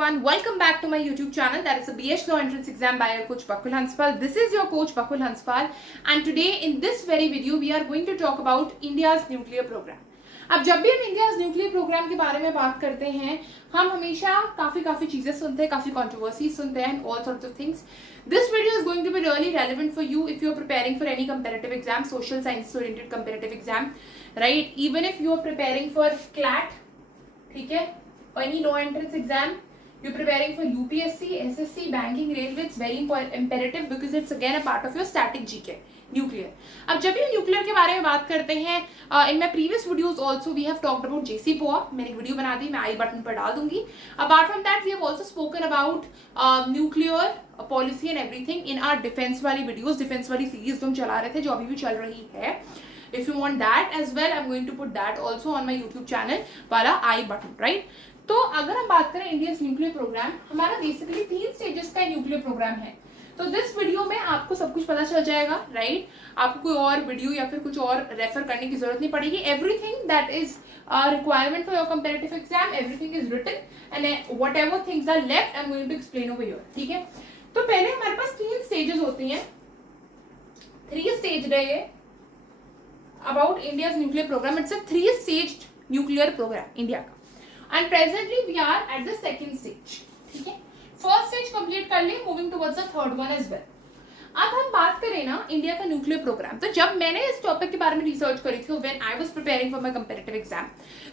everyone, welcome back to my YouTube channel, that is a BS Law Entrance Exam by your coach Bakul Hanspal. This is your coach Bakul Hanspal and today in this very video we are going to talk about India's nuclear program. अब जब भी हम India's nuclear program के बारे में बात करते हैं हम हमेशा काफी चीजें सुनते हैं, काफी कंट्रोवर्सीज सुनते हैं, all sorts of things. This video is going to be really relevant for you if you are preparing for any comparative exam, social science oriented comparative exam, right? Even if you are preparing for CLAT, ठीक है, or any law entrance exam, you're preparing for UPSC, SSC, banking, railway, it's very imperative because it's again a part of your static GK. Nuclear. अब जब भी nuclear के बारे में बात करते हैं in my previous videos also we have talked about JCPOA. मैंने एक वीडियो बना दी, मैं आई बटन पर डाल दूंगी. Apart from that we have also spoken about nuclear policy and everything in our defence वाली वीडियोस, डिफेंस वाली सीरीज जो हम चला रहे थे, जो अभी भी चल रही है. If you want that as well, I'm going to put that also on my YouTube channel वाला आई बटन, राइट? तो अगर हम बात करें इंडियाज न्यूक्लियर प्रोग्राम, हमारा बेसिकली 3 स्टेजेस का न्यूक्लियर प्रोग्राम है. तो दिस वीडियो में आपको सब कुछ पता चल जाएगा, राइट? आपको कोई और वीडियो या फिर कुछ और रेफर करने की जरूरत नहीं पड़ेगी. Everything that is requirement for your comparative exam, everything is written and whatever things are left I am going to explain over here, ठीक है? तो पहले हमारे पास 3 स्टेजेस होती हैं. 3 स्टेज रहे about India's nuclear program. It's a 3-staged nuclear program India का, and presently we are at the 2nd stage. ठीक है, फर्स्ट स्टेज कंप्लीट कर लिए, moving towards the 3rd one as well. अब हम बात करें ना इंडिया का न्यूक्लियर प्रोग्राम, तो जब मैंने इस टॉपिक के बारे में रिसर्च करी थी when I was preparing for my comparative exam,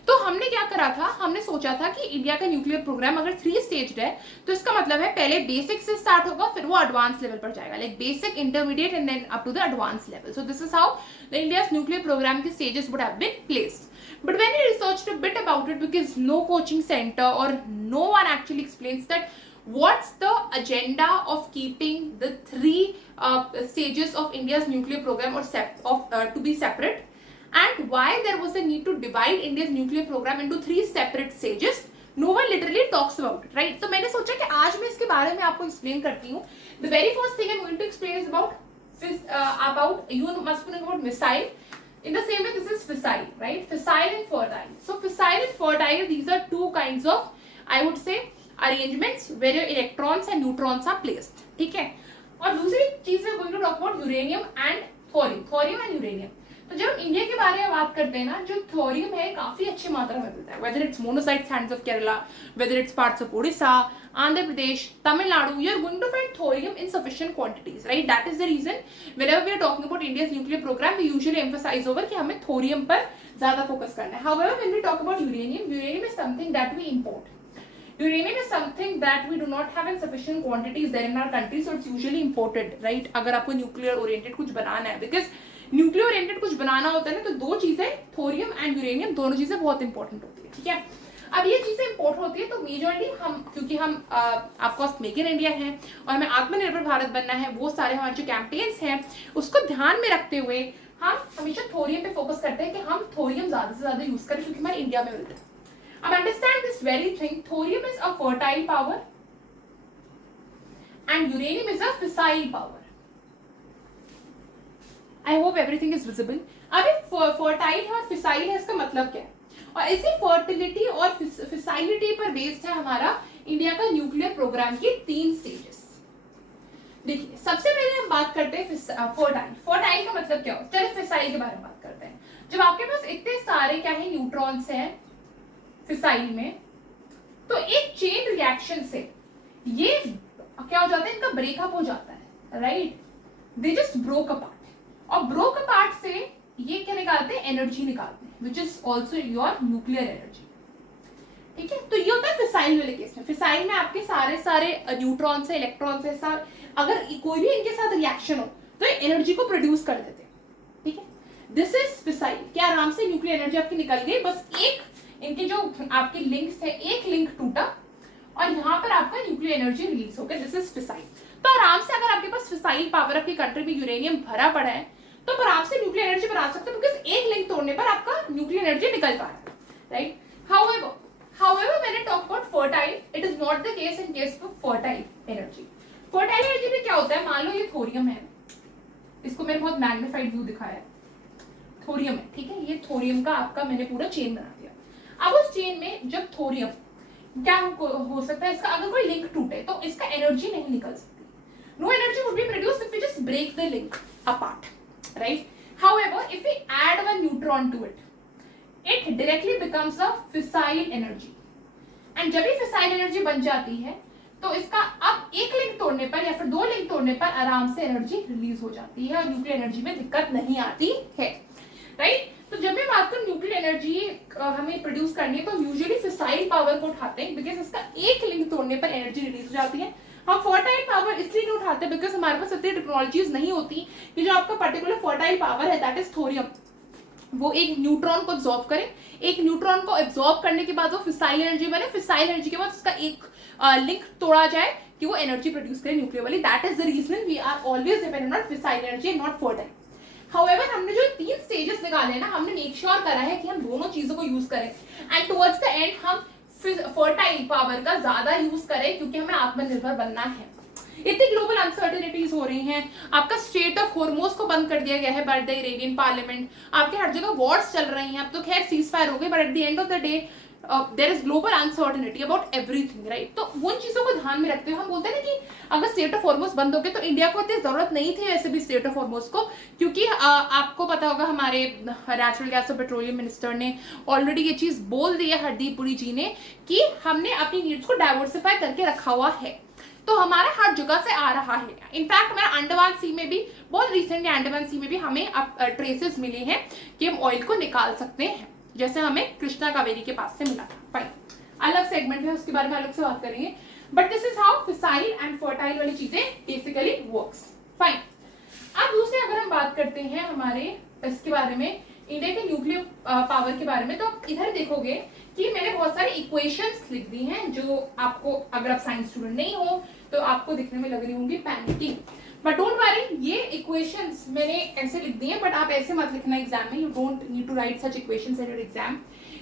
तो हमने क्या करा था, हमने सोचा था कि इंडिया का न्यूक्लियर प्रोग्राम अगर 3 स्टेज्ड है तो इसका मतलब है पहले बेसिक से स्टार्ट होगा, फिर वो एडवांस लेवल पर जाएगा, like basic, intermediate and then up to the advance level. So this is how the India's nuclear program के stages would have been placed. But when I researched a bit about it, because no coaching center or no one actually explains that what's the agenda of keeping the 3 stages of India's nuclear program or to be separate, and why there was a need to divide India's nuclear program into 3 separate stages. No one literally talks about it, right? तो मैंने सोचा कि आज मैं इसके बारे में आपको explain करती हूँ. The very first thing I'm going to explain is about you must know about missile. In the same way, this is fissile, right? Fissile and fertile. So fissile and fertile, these are 2 kinds of, I would say, arrangements where your electrons and neutrons are placed. ठीक है? और दूसरी चीज we are going to talk about uranium and thorium and uranium. तो जब India के बारे में बात करते हैं ना, जो थोरियम है काफी अच्छी मात्रा में मिलता है, whether it's monocyte sands of Kerala, whether it's parts of Odisha, Andhra Pradesh, Tamil Nadu, you are going to find thorium in sufficient quantities, right? That is the reason whenever we are talking about India's nuclear program, we usually emphasize over कि हमें thorium पर ज्यादा focus करना है. However, when we talk about uranium is something that we import. Uranium is something that we do not have in sufficient quantities there in our country, so it's usually imported, right? अगर आपको nuclear oriented कुछ बनाना है, because nuclear oriented कुछ बनाना होता है ना, तो 2 चीजें, थोरियम एंड यूरेनियम, दोनों चीजें बहुत इंपॉर्टेंट होती है, ठीक है? अब ये चीजें इंपोर्ट होती है तो मेजरली हम, क्योंकि हम आपको मेक इन इंडिया है और हमें आत्मनिर्भर भारत बनना है, वो सारे हमारे जो कैंपेन्स हैं उसको ध्यान में रखते हुए हम हमेशा थोरियम पे फोकस करते हैं कि हम थोरियम ज्यादा से ज्यादा यूज करें, क्योंकि हमारे इंडिया में मिलता है. अब understand this very thing, thorium is a fertile power and uranium is a fissile power. I hope everything is visible. अब फर्टाइल है और फिसाइल है, इसका मतलब क्या है? और इसी फर्टिलिटी और फिसाइलिटी पर बेस्ड है हमारा इंडिया का न्यूक्लियर प्रोग्राम की 3 स्टेजेस. देखिए, सबसे पहले हम बात करते हैं फर्टाइल. फर्टाइल का मतलब क्या होता है? चलिए फिसाइल के बारे में बात करते हैं. जब आपके पास इतने सारे क्या है न्यूट्रॉन्स हैं फिसाइल में, तो एक चेन रिएक्शन से ये क्या हो जाता है, इनका ब्रेकअप हो जाता है, right? They just broke apart, और ब्रोक अपार्ट से ये क्या निकालते हैं, एनर्जी निकालते हैं, which is also your nuclear energy. ठीक है, तो ये होता है फिसाइल वाले केस में. फिसाइल में आपके सारे न्यूट्रॉन्स है, इलेक्ट्रॉन्स है, अगर कोई भी इनके साथ रिएक्शन हो तो ये एनर्जी को प्रोड्यूस कर देते हैं. ठीक है, दिस इज फिसाइल. क्या आराम से न्यूक्लियर एनर्जी आपकी निकल गई, बस एक इनके जो आपके लिंक्स है, एक लिंक टूटा और यहाँ पर आपका न्यूक्लियर एनर्जी रिलीज हो गया. This is fissile. तो आराम से अगर आपके पास फिसाइल पावर, आपकी कंट्री में यूरेनियम भरा पड़ा है, तो आप आराम से न्यूक्लियर एनर्जी बना सकते हो, बिकॉज एक लिंक तोड़ने पर आपका न्यूक्लियर एनर्जी निकल पा रहा है, right? However, when I talk about fertile, it is not the case in case of fertile energy. Fertile energy में क्या होता है, मान लो ये थोरियम है, इसको मैंने बहुत मैग्निफाइड व्यू दिखाया है, थोरियम है, ठीक है? ये थोरियम का आपका मैंने पूरा चेन बना दिया. अब उस चेन में जब थोरियम क्या हो सकता है इसका, अगर कोई लिंक टूटे तो इसका एनर्जी नहीं निकल सकती. No energy would be produced if we just break the link apart, right. However, if we add one neutron to it, it directly becomes a fissile energy. And जब ये fissile energy बन जाती है तो इसका अब एक लिंक तोड़ने पर या फिर दो लिंक तोड़ने पर आराम से एनर्जी रिलीज हो जाती है और न्यूक्लियर एनर्जी में दिक्कत नहीं आती है, राइट. तो जब मैं बात करूं न्यूक्लियर एनर्जी हमें प्रोड्यूस करनी है तो यूजुअली फिसाइल पावर को उठाते हैं बिकॉज इसका एक लिंक तोड़ने पर एनर्जी रिलीज हो जाती है. हम फर्टाइल पावर इसलिए नहीं उठाते बिकॉज हमारे पास इतनी टेक्नोलॉजीज नहीं होती कि जो आपका पर्टिकुलर फर्टाइल पावर है दैट इज थोरियम, वो एक न्यूट्रॉन को एब्जॉर्ब करे. एक न्यूट्रॉन को एब्जॉर्ब करने के बाद वो फिसाइल एनर्जी बने, फिसाइल एनर्जी के बाद उसका एक लिंक तोड़ा जाए कि वो एनर्जी प्रोड्यूस करे न्यूक्लियर वाली. That is the reason we are always dependent on fissile energy and not fertile. However हमने जो 3 स्टेजेस निकाले हैं ना, हमने मेक श्योर करा है कि हम दोनों चीजों को यूज करें एंड टुवर्ड्स द एंड हम फर्टाइल पावर का ज्यादा यूज करें क्योंकि हमें आत्मनिर्भर बनना है. इतनी ग्लोबल अनसर्टेनिटीज हो रही हैं, आपका स्टेट ऑफ हॉर्मोज को बंद कर दिया गया है बाय द इरानियन पार्लियामेंट, आपके हर जगह वॉर्स चल रही हैं. अब तो खैर सीज फायर हो गई but at the end of the day there is global uncertainty about everything, right. तो उन चीजों को ध्यान में रखते हुए हम बोलते हैं ना कि अगर स्टेट ऑफ हॉर्मोज बंद हो गए तो इंडिया को इतनी जरूरत नहीं थी वैसे भी स्टेट ऑफ हॉर्मोज को, क्योंकि आपको पता होगा हमारे नेचुरल गैस और पेट्रोलियम मिनिस्टर ने ऑलरेडी ये चीज बोल दी है, हरदीप पुरी जी ने, कि हमने अपनी नीड्स को डाइवर्सिफाई करके रखा हुआ है. तो हमारा हर जगह से आ रहा है. इनफैक्ट मैं अंडमान सी में भी बहुत रिसेंटली अंडमान सी में भी हमें अब ट्रेसेस मिले हैं कि हम ऑयल को निकाल सकते हैं, जैसे हमें कृष्णा कावेरी के पास से मिला था. फाइन, अलग सेगमेंट है उसके बारे में अलग से बात करेंगे, but this is how fissile and fertile वाली चीजें बेसिकली वर्क्स. फाइन. अब दूसरे अगर हम बात करते हैं हमारे इसके बारे में, इंडिया के न्यूक्लियर पावर के बारे में, तो आप इधर देखोगे कि मैंने बहुत सारी इक्वेशंस लिख दी हैं जो आपको, अगर आप साइंस स्टूडेंट नहीं हो तो आपको दिखने में लग रही होंगी पैनिकिंग, बट डोंट वरी, ये इक्वेशंस मैंने ऐसे लिख दी हैं. बट आप ऐसे मत लिखना एग्जाम में, you don't need to write such equations in your exam.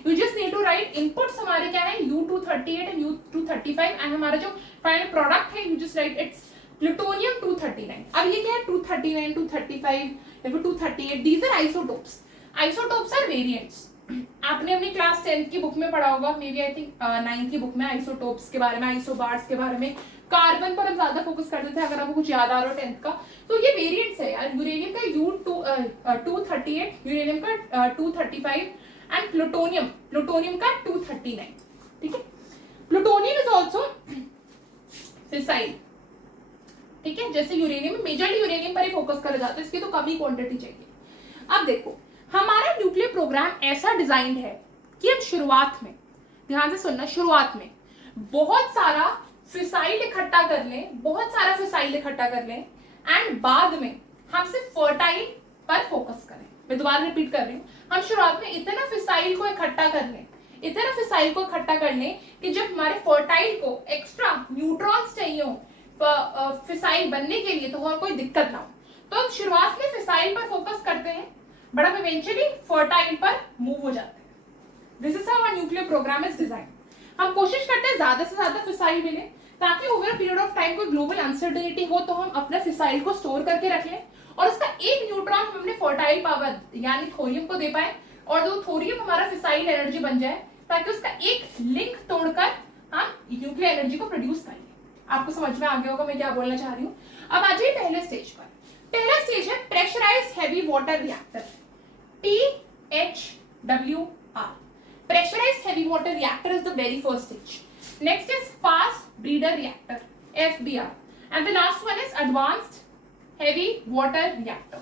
You just need to write inputs हमारे क्या है, U238 एंड U235, एंड हमारा जो फाइनल प्रोडक्ट है you just write it's plutonium 239. अब ये क्या है, 239, 235 या फिर 238, these are isotopes. Isotopes are variants. आपने अपनी क्लास 10th की बुक में पढ़ा होगा, may B I think 9th की बुक में आइसोटोप्स के बारे में, आइसोबार्स के बारे में, कार्बन पर हम ज्यादा फोकस करते थे अगर आपको कुछ याद आ रहा हो 10th का. तो ये वेरिएंट्स है यार. यूरेनियम का U238, यूरेनियम का 235 एंड प्लूटोनियम का 239. ठीक है. Plutonium is also fissile. ठीक है, जैसे यूरेनियम, मेजरली यूरेनियम पर ही फोकस करा जाता है, इसकी तो कम ही क्वांटिटी चाहिए. अब देखो हमारा न्यूक्लियर प्रोग्राम ऐसा डिजाइन है कि हम शुरुआत में, ध्यान से सुनना, शुरुआत में बहुत सारा फिसाइल इकट्ठा कर लें, बहुत सारा फिसाइल इकट्ठा कर लें एंड बाद में हम सिर्फ फर्टाइल पर फोकस करें. मैं दोबारा रिपीट कर रही हूँ, हम शुरुआत में इतना फिसाइल को इकट्ठा कर लें, इतना फिसाइल को इकट्ठा कर लें कि जब हमारे फर्टाइल को एक्स्ट्रा न्यूट्रॉन्स चाहिए हो फिसाइल बनने के लिए तो और कोई दिक्कत ना हो. तो हम शुरुआत में फिसाइल पर फोकस करते हैं बट हम इवेंचुअली फर्टाइल पर मूव हो जाते हैं. This is how our nuclear program is design. हम कोशिश करते हैं ज्यादा से ज्यादा फिसाइल मिले ताकि over a period of time कोई ग्लोबल अनसर्टेनिटी हो तो हम अपने फिसाइल को स्टोर करके रख लें और उसका एक न्यूट्रॉन हम अपने फर्टाइल पावर यानी थोरियम को दे पाए और जो थोरियम हमारा फिसाइल एनर्जी बन जाए ताकि उसका एक लिंक तोड़कर हम न्यूक्लियर एनर्जी को प्रोड्यूस करें. आपको समझ में आ गया होगा मैं क्या बोलना चाह रही हूँ. अब आ जाइए पहले स्टेज पर. पहला स्टेज है pressurized heavy water reactor, PHWR. Pressurized heavy water reactor is the very first stage. Next is fast breeder reactor, FBR, and the last one is advanced heavy water reactor.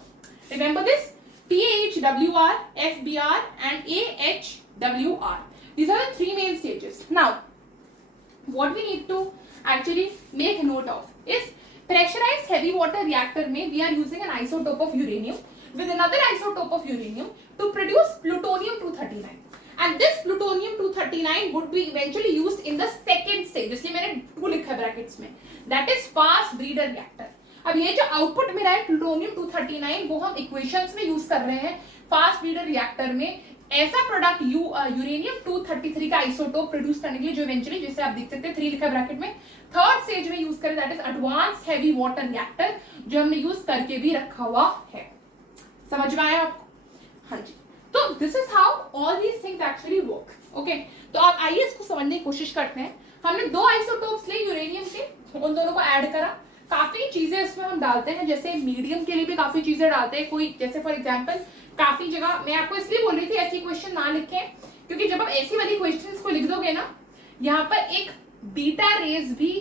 Remember this: PHWR, FBR, and AHWR. These are the 3 main stages. Now, what we need to actually make note of is pressurized heavy water reactor में we are using an isotope of uranium with another isotope of uranium to produce plutonium 239. And this plutonium 239 would be eventually used in the second stage. इसलिए मैंने 2 लिखा है brackets में. That is fast breeder reactor. अब ये जो output मेरा है प्लूटोनियम 239 वो हम इक्वेशंस में यूज कर रहे हैं फास्ट ब्रीडर रिएक्टर में ऐसा प्रोडक्ट यूरेनियम 233 का आइसोटोप प्रोड्यूस करने के लिए जो इवेंचुअली जैसे आप देख सकते हैं 3 लिखा ब्रैकेट में थर्ड स्टेज में यूज करें that is advance heavy water reactor जो हमने यूज करके भी रखा हुआ है. समझ में आया आपको? हाँ जी. तो this is how all these things actually work. Okay, तो आप आइए इसको समझने की कोशिश करते हैं। हमने 2 आइसोटोप्स लिए यूरेनियम के, उन दोनों को ऐड करा, काफी चीजें इसमें हम डालते हैं, जैसे मीडियम के लिए भी काफी चीजें डालते हैं। कोई जैसे फॉर एग्जांपल काफी जगह, मैं आपको इसलिए बोल रही थी ऐसी क्वेश्चन ना लिखें, क्योंकि जब आप ऐसी वाली क्वेश्चंस को लिख दोगे ना, यहाँ पर एक बीटा रेज भी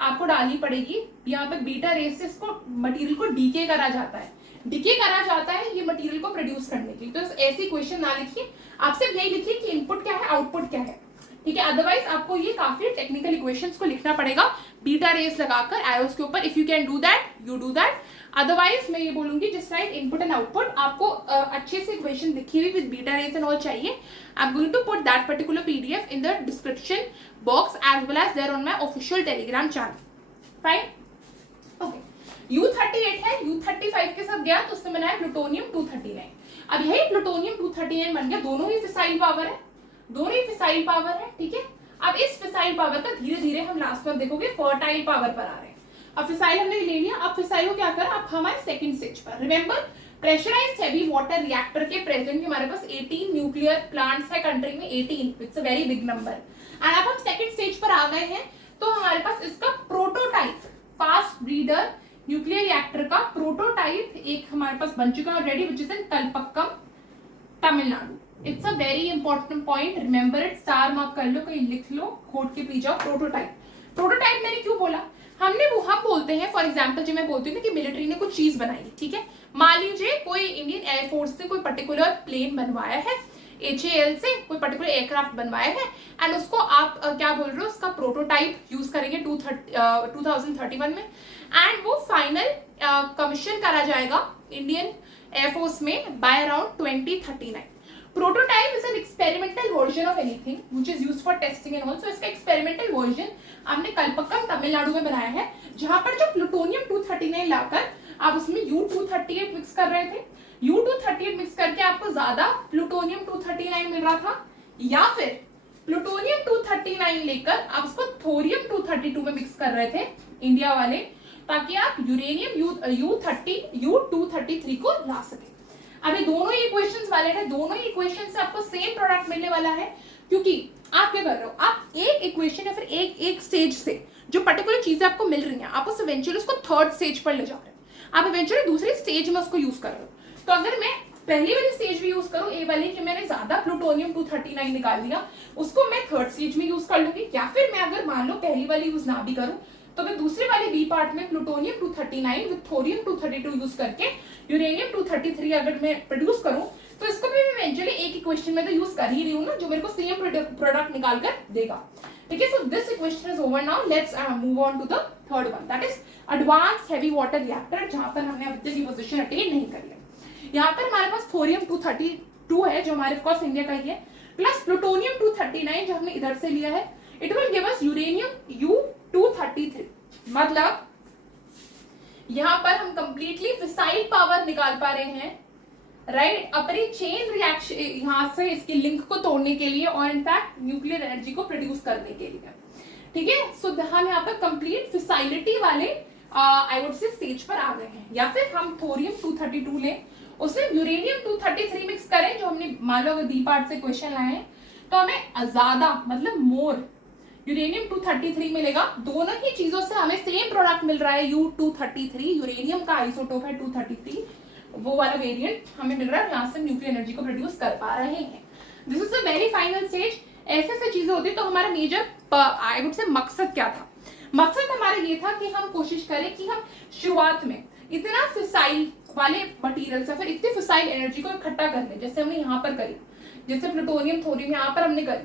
आपको डालनी पड़ेगी। यहाँ पर बीटा रेज से इसको मटेरियल को डीके करा जाता है, डीके करा जाता है ये मटेरियल को प्रोड्यूस करने के लिए। तो ऐसी क्वेश्चन ना लिखिए, आप सिर्फ यही लिखिए कि इनपुट क्या है, आउटपुट क्या है, ठीक है। अदरवाइज आपको ये काफी टेक्निकल इक्वेशंस को लिखना पड़ेगा बीटा रेस लगाकर एरोस के ऊपर। If you can do that, you do that. Otherwise मैं ये बोलूंगी just write input and output. आपको अच्छे से इक्वेशन लिखी हुई with betas and all चाहिए। I am going to put that particular PDF in the description box as well as there on my official Telegram channel. Fine, okay. U38 है, U35 के साथ गया तो उसने बनाया प्लूटोनियम 239। अब यही प्लूटोनियम 239 बन गया, दोनों ही फिसाइल पावर है, दोनों ही फिसाइल पावर है, ठीक है। अब इस फिसाइल पावर का धीरे धीरे हम लास्ट में देखोगे फर्टाइल पावर पर आ रहे हैं। अब फिसाइल हमने ले लिया, अब फिसाइल को क्या करा, अब हमारे सेकंड स्टेज पर। Remember, pressurized heavy water reactor के प्रेजेंट हमारे पास 18 न्यूक्लियर प्लांट्स है कंट्री में, 18, it's a very big number. And अब हम सेकंड स्टेज पर आ गए हैं, तो हमारे पास इसका prototype, fast breeder nuclear reactor का प्रोटोटाइप एक हमारे पास बन चुका है already, which is in Kalpakkam, Tamil Nadu. It's a very important point, remember it, star mark कर लो, कहीं लिख लो, खोट के पी जाओ। प्रोटोटाइप, प्रोटोटाइप मैंने क्यों बोला, हमने वो हम बोलते हैं, फॉर एग्जांपल जो मैं बोलती हूँ ना कि मिलिट्री ने कुछ चीज बनाई, ठीक है। मान लीजिए कोई इंडियन एयरफोर्स से कोई पर्टिकुलर प्लेन बनवाया है, HAL से कोई पर्टिकुलर एयरक्राफ्ट बनवाया है, एंड उसको आप क्या बोल रहे हो, उसका प्रोटोटाइप यूज करेंगे 2031 में, एंड वो फाइनल कमीशन करा जाएगा इंडियन एयरफोर्स में by around 2039। Prototype is an experimental version of anything which is used for testing and all. So इसका एक्सपेरिमेंटल वर्जन हमने कलपक्कम तमिलनाडु में बनाया है, जहां पर जो प्लूटोनियम 239 लाकर आप उसमें U238 मिक्स कर रहे थे। U238 मिक्स करके आपको ज्यादा प्लूटोनियम 239 मिल रहा था, या फिर प्लूटोनियम 239 लेकर आप उसको थोरियम 232 में मिक्स कर रहे थे इंडिया वाले, ताकि आप यूरेनियम U233 को ला सके। अभी दोनों ही इक्वेशंस वाले हैं, दोनों ही इक्वेशन से आपको सेम प्रोडक्ट मिलने वाला है, क्योंकि आप क्या कर रहे हो, आप एक इक्वेशन या फिर एक स्टेज से जो पर्टिकुलर चीजें आपको मिल रही हैं, आप उस इवेंचुअली उसको थर्ड स्टेज पर ले जा रहे हो, आप इवेंचुअली दूसरी स्टेज में उसको यूज कर रहे हो। तो अगर मैं पहली वाली स्टेज भी यूज करूं, ए वाली कि मैंने ज्यादा प्लूटोनियम 239 निकाल लिया, उसको मैं थर्ड स्टेज में यूज कर लूंगी, या फिर मैं अगर मान लो पहली वाली यूज ना भी करूं, तो मैं दूसरे वाले बी पार्ट में प्लूटोनियम 239 विद थोरियम 232 यूज करके यूरेनियम 233 अगर मैं प्रोड्यूस करूं, तो इसको भी मैं इवेंचुअली एक इक्वेशन में तो यूज कर ही रही हूं ना, जो मेरे को सेम प्रोडक्ट निकाल कर देगा, ठीक है। So this equation is over now, let's move on to the third one, that is advanced heavy water reactor, जहां पर हमने अभी तक ये पोजीशन अटेन नहीं करी है। यहाँ पर हमारे पास थोरियम 232 है, जो हमारे ऑफ इंडिया का ही है, प्लस प्लूटोनियम 239 जो हमने इधर से लिया है, it will give us uranium U233। मतलब यहाँ पर हम कंप्लीटली फिसाइल पावर निकाल पा रहे हैं, राइट, अपनी चेन रिएक्शन यहाँ से इसकी लिंक को तोड़ने के लिए, और इनफैक्ट न्यूक्लियर एनर्जी को प्रोड्यूस करने के लिए, ठीक है। सो हम यहाँ पर कंप्लीट फिसाइलिटी वाले आई वुड से स्टेज पर आ गए हैं। या फिर हम थोरियम 232 लें, उसमें यूरेनियम 233 मिक्स करें, जो हमने मान लो अगर बी पार्ट से क्वेश्चन लाए हैं, तो हमें ज्यादा मतलब मोर यूरेनियम 233 मिलेगा। दोनों ही चीजों से हमें सेम प्रोडक्ट मिल रहा है, U233, यूरेनियम का आइसोटोप है 233, वो वाला वेरिएंट हमें मिल रहा है, यहाँ से न्यूक्लियर एनर्जी को प्रोड्यूस कर पा रहे हैं। This is the very final stage. ऐसे ऐसे चीजें होती, तो हमारा मेजर आई वुड से मकसद क्या था, मकसद हमारा ये था कि हम कोशिश करें कि हम शुरुआत में इतना फिसाइल वाले मटीरियल से फिर इतनी फिसाइल एनर्जी को इकट्ठा कर ले, जैसे हमने यहाँ पर करी, जैसे प्लूटोनियम थोरियम यहाँ पर हमने करी,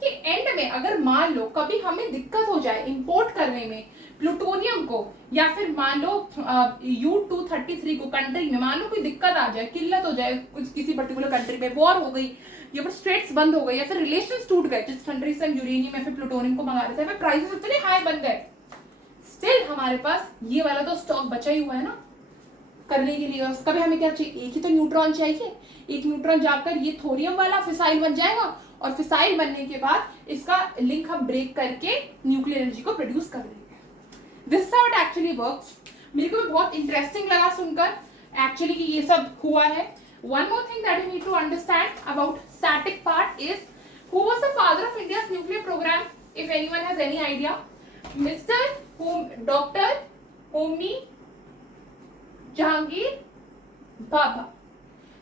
कि एंड में अगर मान लो कभी हमें दिक्कत हो जाए इंपोर्ट करने में प्लूटोनियम को, या फिर मान लो U233 को कंट्री में मान लो कोई दिक्कत आ जाए, किल्लत हो जाए, कुछ किसी पर्टिकुलर कंट्री में वॉर हो गई, या फिर स्ट्रेट्स बंद हो गए, या फिर रिलेशंस टूट गए, जिस कंट्री से हम यूरेनियम या फिर प्लूटोनियम को मंगा रहे थे, फिर प्राइसेस इतने हाई बन गए, स्टिल हमारे पास ये वाला तो स्टॉक बचा ही हुआ है ना करने के लिए। उसका भी हमें क्या चाहिए, एक ही तो न्यूट्रॉन चाहिए, एक न्यूट्रॉन जाकर ये थोरियम वाला फिसाइल बन जाएगा, और फिसाइल बनने के बाद इसका लिंक हम ब्रेक करके न्यूक्लियर एनर्जी को प्रोड्यूस कर देंगे। This how it actually works. मेरे को बहुत इंटरेस्टिंग लगा सुनकर एक्चुअली कि ये सब हुआ है। One more thing that you need to understand about static part is who was the father of India's nuclear program, if anyone has any idea. Dr. Homi Jahangir Bhabha.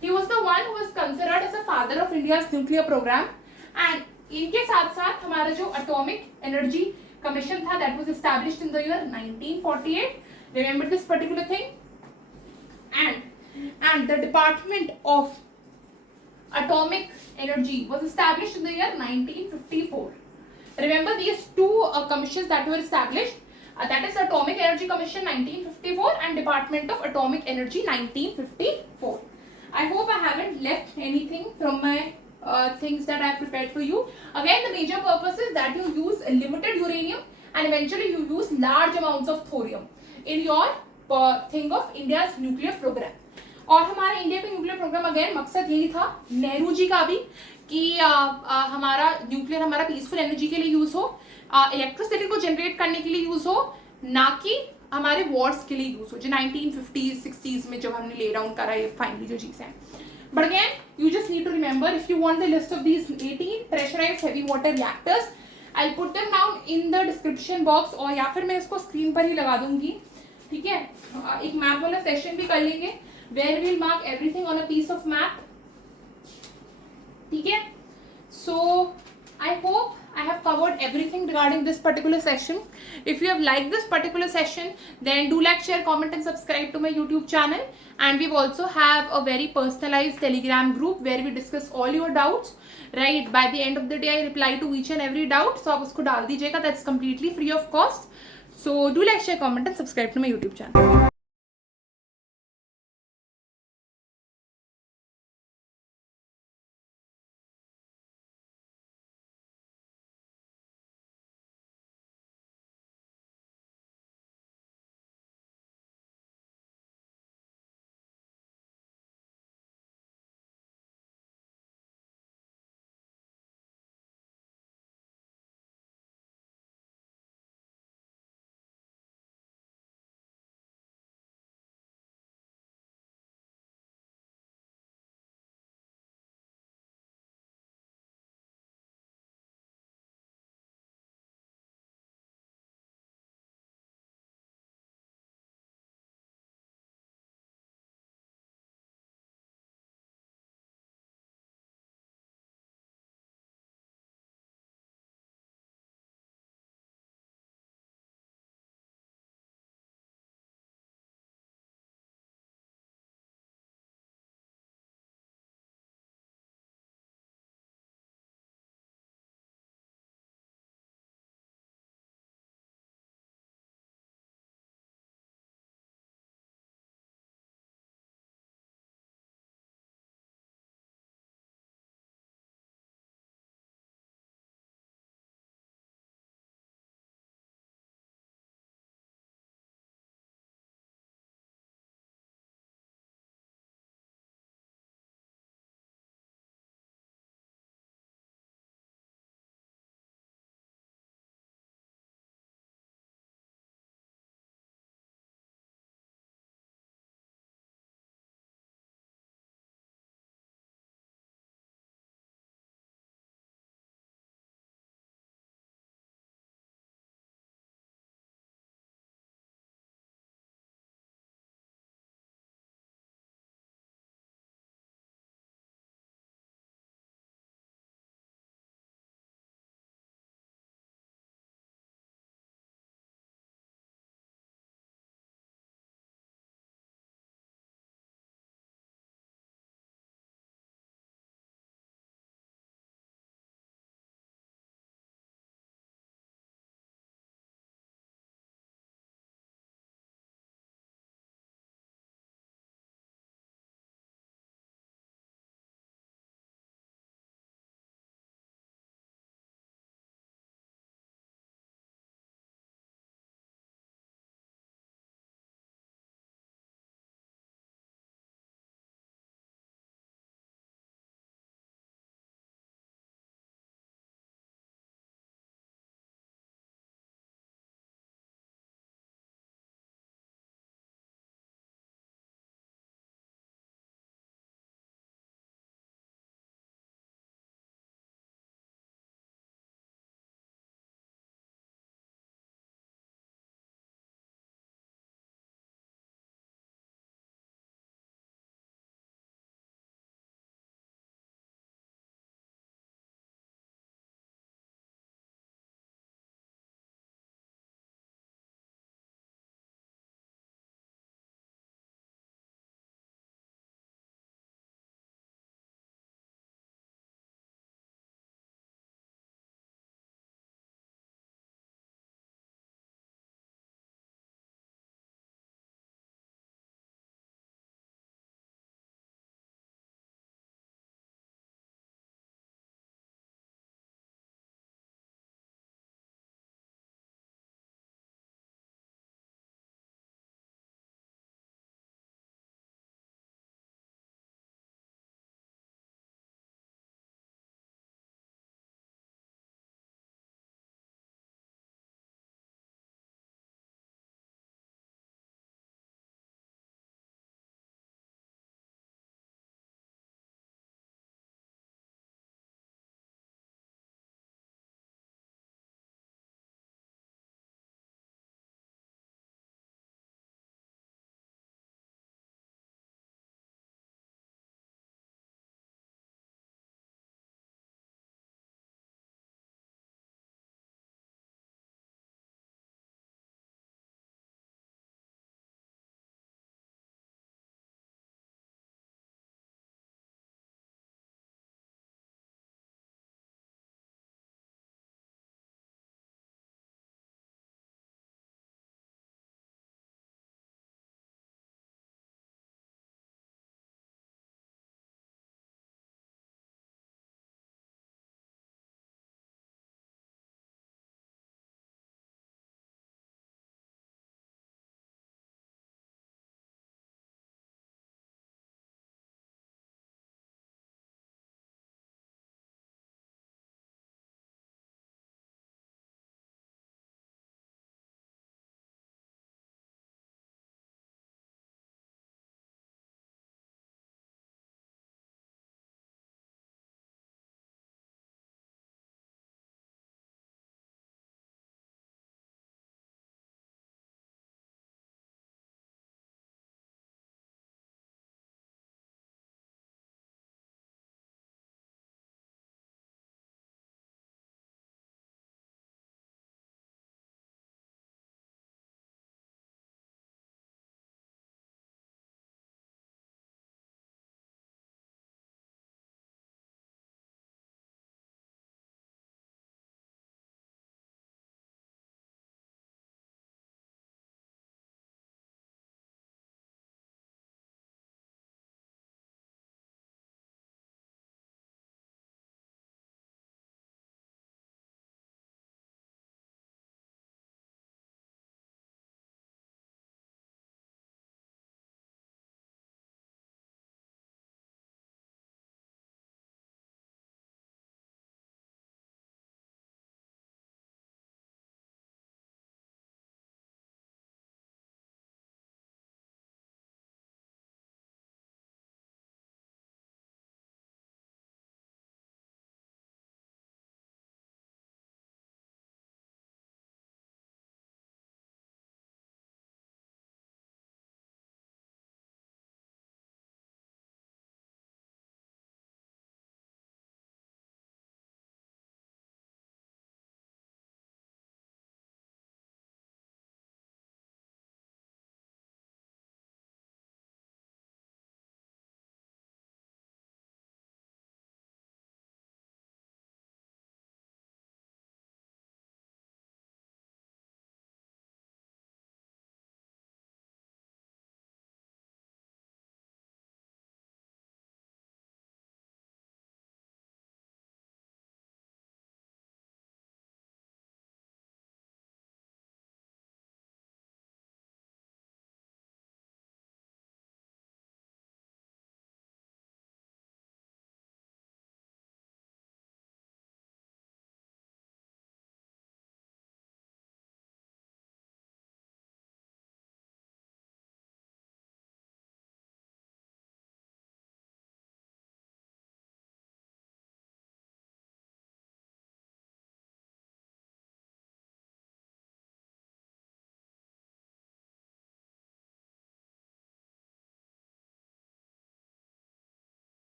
He was the one who was considered as the father of India's nuclear program. And इनके साथ साथ हमारा जो atomic energy commission था, that was established in the year 1948. Remember this particular thing. And the Department of Atomic Energy was established in the year 1954. Remember these two commissions that were established. That is Atomic Energy Commission 1954 and Department of Atomic Energy 1954. I hope I haven't left anything from my things that I have prepared for you. Again, the major purpose is that you use limited uranium and eventually you use large amounts of thorium in your thing of India's nuclear program. और हमारा India का nuclear programme again मकसद यही था, नेहरू जी का भी, कि हमारा न्यूक्लियर हमारा पीसफुल एनर्जी के लिए यूज हो, इलेक्ट्रिसिटी को जनरेट करने के लिए यूज हो, ना कि हमारे वॉर्स के लिए यूज हो, जो 1950s 60s में जब हमने ले डाउन करा ये फाइनली जो चीज़ है. But again you just need to remember, if you want the list of these 18 pressurized heavy water reactors, I will put them down in the description box, और या फिर मैं इसको स्क्रीन पर ही लगा दूंगी. ठीक है, एक मैप वाला सेशन भी कर लेंगे where we'll mark everything on a piece of map. ठीक है, so I hope I have covered everything regarding this particular session. If you have liked this particular session, then do like, share, comment and subscribe to my YouTube channel. And we also have a very personalized Telegram group where we discuss all your doubts. Right, by the end of the day I reply to each and every doubt. So आप उसको डाल दीजिएगा, that's completely free of cost. So do like, share, comment and subscribe to my YouTube channel.